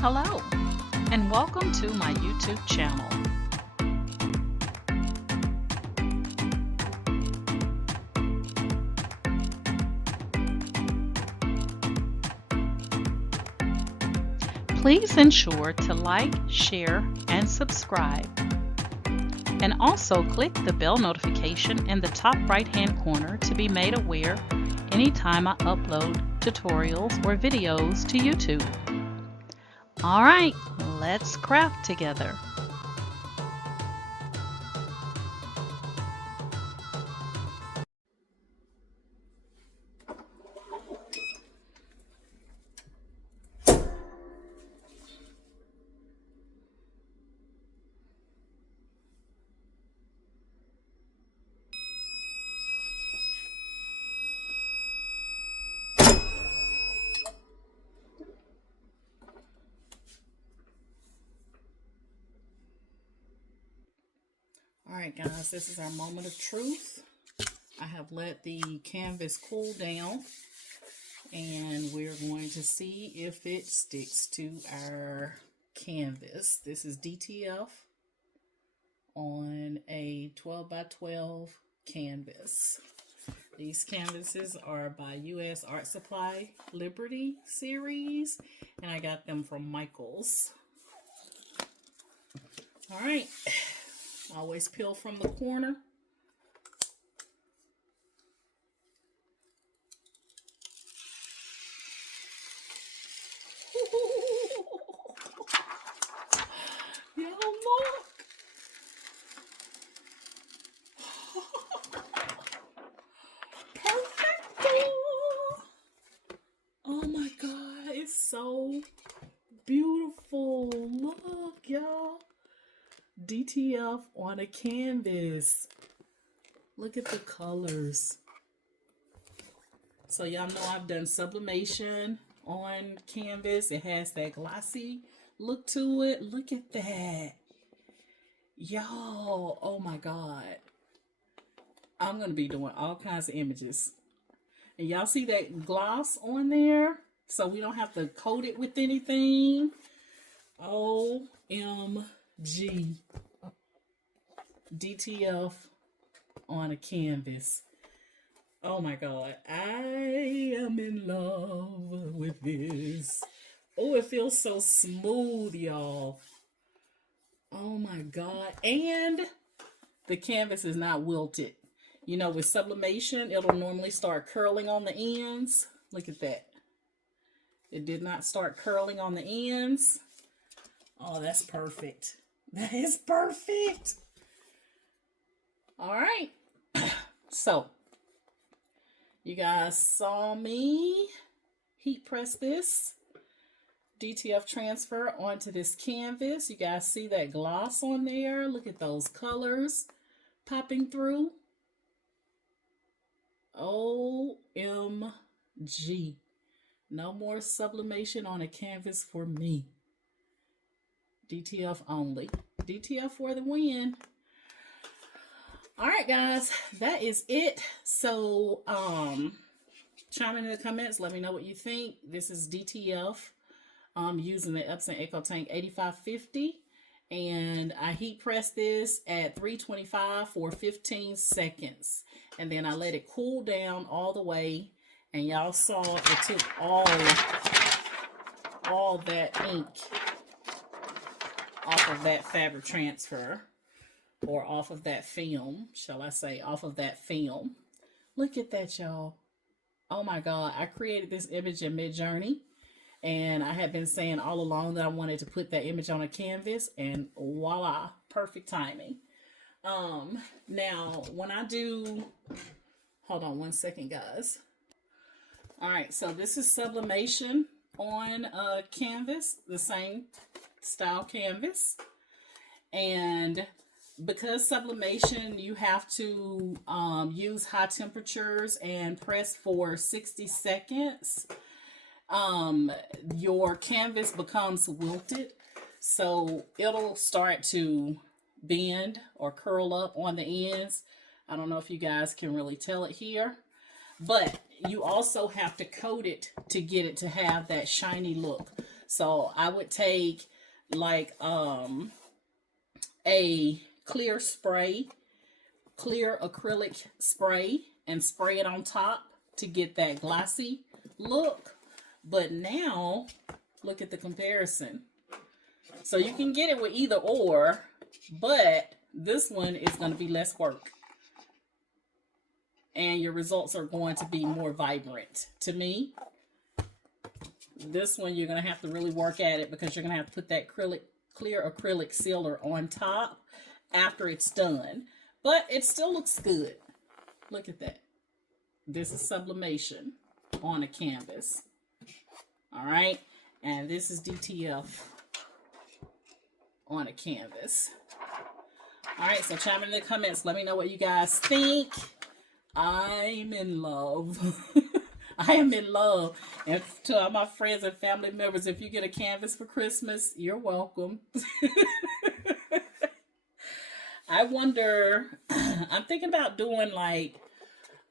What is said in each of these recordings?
Hello, and welcome to my YouTube channel. Please ensure to like, share, and subscribe. And also click the bell notification in the top right-hand corner to be made aware anytime I upload tutorials or videos to YouTube. Alright, let's craft together. Alright guys, this is our moment of truth. I have let the canvas cool down and we're going to see if it sticks to our canvas. This is DTF on a 12 by 12 canvas. These canvases are by US Art Supply Liberty series and I got them from Michael's. Alright. Always peel from the corner. Yo, look. Perfecto. Oh my God, it's so beautiful. Look, y'all. DTF on a canvas. Look at the colors. So y'all know I've done sublimation on canvas. It has that glossy look to it. Look at that. Y'all, oh my God. I'm going to be doing all kinds of images. And y'all see that gloss on there? So we don't have to coat it with anything. OMG. DTF on a canvas. Oh my God. I am in love with this. Oh, it feels so smooth, y'all. Oh my God. And the canvas is not wilted. You know, with sublimation, it'll normally start curling on the ends. Look at that. It did not start curling on the ends. Oh, that's perfect. That is perfect. All right. So, you guys saw me heat press this DTF transfer onto this canvas. You guys see that gloss on there? Look at those colors popping through. OMG. No more sublimation on a canvas for me. DTF only. DTF for the win. All right, guys, that is it. So, chime in the comments. Let me know what you think. This is DTF. Using the Epson EcoTank 8550. And I heat pressed this at 325 for 15 seconds. And then I let it cool down all the way. And y'all saw it took all that ink off of that fabric transfer. Or off of that film, shall I say, off of that film. Look at that, y'all. Oh my God, I created this image in Midjourney. And I had been saying all along that I wanted to put that image on a canvas. And voila, perfect timing. Now, when I do... Hold on one second, guys. All right, so this is sublimation on a canvas. The same style canvas. And... because sublimation, you have to use high temperatures and press for 60 seconds. Your canvas becomes wilted. So it'll start to bend or curl up on the ends. I don't know if you guys can really tell it here. But you also have to coat it to get it to have that shiny look. So I would take like a clear spray, clear acrylic spray, and spray it on top to get that glossy look. But now look at the comparison. So you can get it with either or, but this one is going to be less work. And your results are going to be more vibrant. To me, this one you're going to have to really work at it because you're going to have to put that clear acrylic sealer on top after it's done. But it still looks good. Look at that. This is sublimation on a canvas. All right. And this is DTF on a canvas. All right. So chime in the comments. Let me know what you guys think. I'm in love. I am in love. And to all my friends and family members, if you get a canvas for Christmas, you're welcome. I wonder, I'm thinking about doing like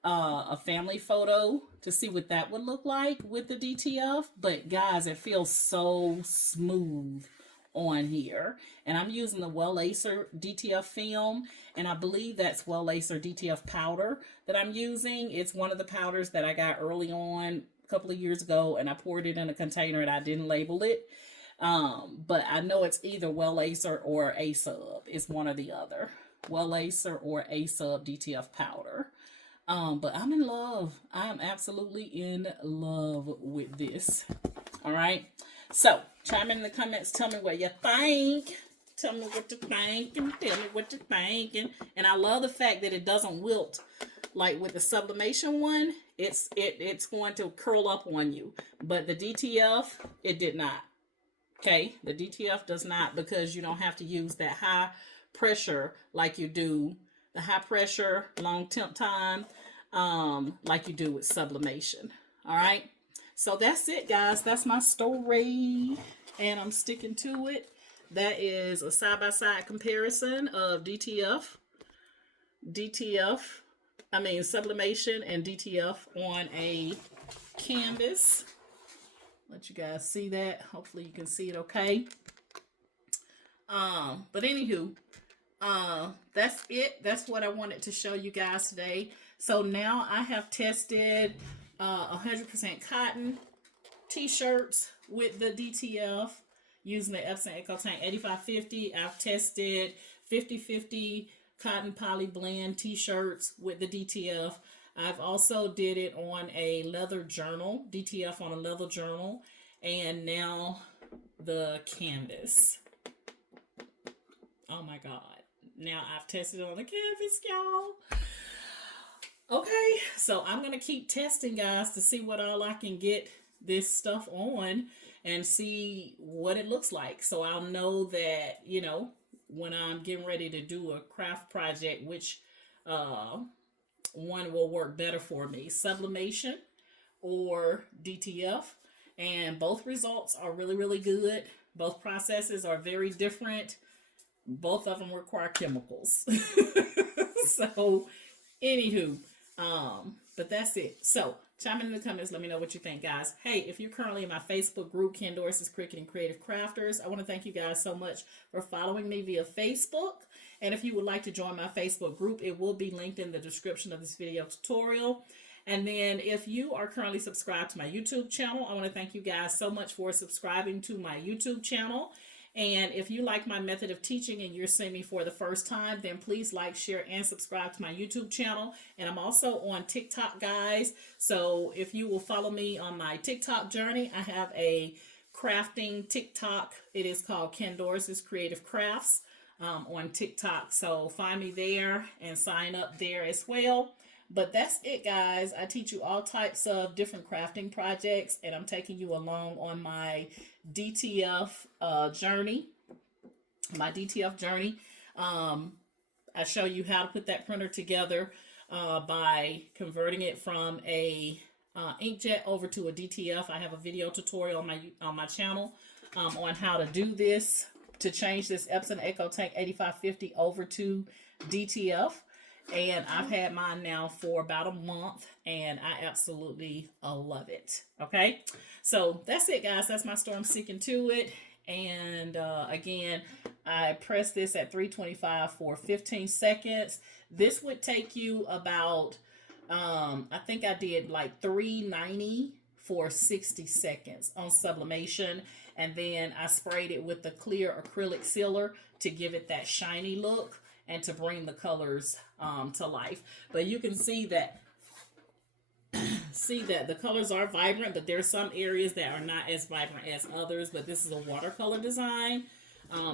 a family photo to see what that would look like with the DTF. But guys, it feels so smooth on here. And I'm using the Well Lacer DTF film. And I believe that's Well Lacer DTF powder that I'm using. It's one of the powders that I got early on a couple of years ago. And I poured it in a container and I didn't label it. But I know it's either Well Lacer or A Sub. It's one or the other. Well Lacer or A Sub DTF powder. But I'm in love. I am absolutely in love with this. All right. So chime in the comments. Tell me what you think. Tell me what you think and tell me what you're thinking. And I love the fact that it doesn't wilt like with the sublimation one. It's going to curl up on you. But the DTF, it did not. Okay, the DTF does not, because you don't have to use that high pressure like you do the high pressure long temp time like you do with sublimation. All right, so that's it, guys. That's my story, and I'm sticking to it. That is a side-by-side comparison of sublimation and DTF on a canvas. Let you guys see that. Hopefully you can see it okay. But anywho, that's it. That's what I wanted to show you guys today. So now I have tested 100% cotton t-shirts with the DTF using the Epson EcoTank 8550. I've tested 50/50 cotton poly blend t-shirts with the DTF. I've also did it on a leather journal, DTF on a leather journal, and now the canvas. Oh my God. Now I've tested it on the canvas, y'all. Okay, so I'm going to keep testing, guys, to see what all I can get this stuff on and see what it looks like. So I'll know that, you know, when I'm getting ready to do a craft project, which one will work better for me, sublimation or DTF. And both results are really, really good. Both processes are very different. Both of them require chemicals. So, anywho, but that's it. So, chime in the comments. Let me know what you think, guys. Hey, if you're currently in my Facebook group, Ken Dorsey's Cricut and Creative Crafters, I want to thank you guys so much for following me via Facebook. And if you would like to join my Facebook group, it will be linked in the description of this video tutorial. And then if you are currently subscribed to my YouTube channel, I want to thank you guys so much for subscribing to my YouTube channel. And if you like my method of teaching and you're seeing me for the first time, then please like, share, and subscribe to my YouTube channel. And I'm also on TikTok, guys. So if you will follow me on my TikTok journey, I have a crafting TikTok. It is called Ken Dorsey's Creative Crafts on TikTok. So find me there and sign up there as well. But that's it, guys. I teach you all types of different crafting projects, and I'm taking you along on my DTF journey. I show you how to put that printer together by converting it from a inkjet over to a DTF. I have a video tutorial on my channel on how to do this, to change this Epson EcoTank 8550 over to DTF. And I've had mine now for about a month, and I absolutely love it. Okay, so that's it, guys. That's my storm sticking to it. And again, I press this at 325 for 15 seconds. This would take you about, I think I did like 390 for 60 seconds on sublimation. And then I sprayed it with the clear acrylic sealer to give it that shiny look and to bring the colors to life. But you can see that the colors are vibrant, but there's some areas that are not as vibrant as others. But this is a watercolor design.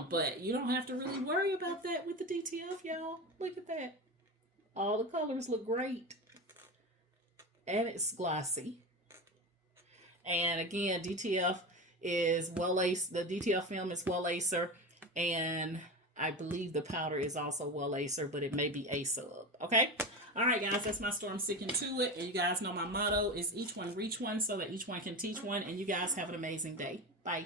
But you don't have to really worry about that with the DTF, y'all. Look at that. All the colors look great. And it's glossy. And again, DTF is the DTF film is well acer, and I believe the powder is also well acer, but it may be a sub. Okay. All right, guys, that's my storm sticking to it. And you guys know my motto is each one reach one so that each one can teach one. And you guys have an amazing day. Bye.